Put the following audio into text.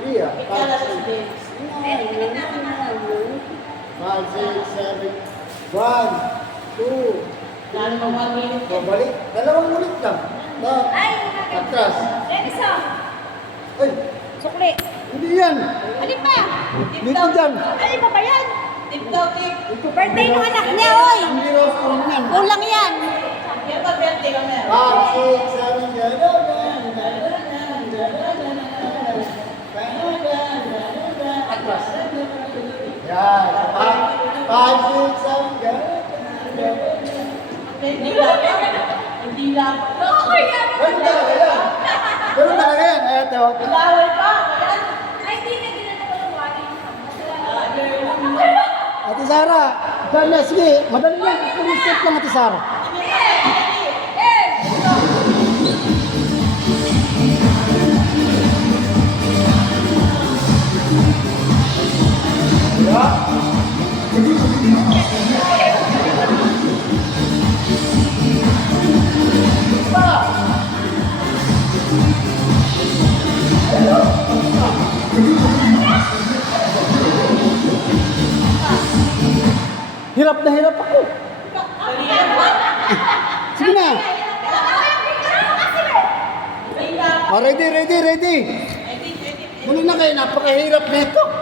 3 ah. Ikala sa James. 5, 6, 7. 1, 2. Lalo mo 1 minute. Balik. Dalawang ulit lang. Ay, Atras. Renzo. Ay, Sukli. hindi yan. Alin pa? Dito dyan. Alin pa ba yan? Tip daw, tip. Birthday ng anak niya, oy. Hindi raw kung yan. Kulang yan. Yan ba birthday ka meron? 5, 6, 7. Atras. Yan. 5, 6, 7. Hindi lang. Hindi lang. Oo, yan. Ganun talaga yan. Ganun talaga yan. Eto. Laway pa. Ay, di na ginagawa ko ng warning. Ate Sara. Dali, sige. Madali yan. Step lang, Ate Sara. Hirap na hirap ako. Sige na. Oh, ready. Muna na kayo. Napakahirap nito.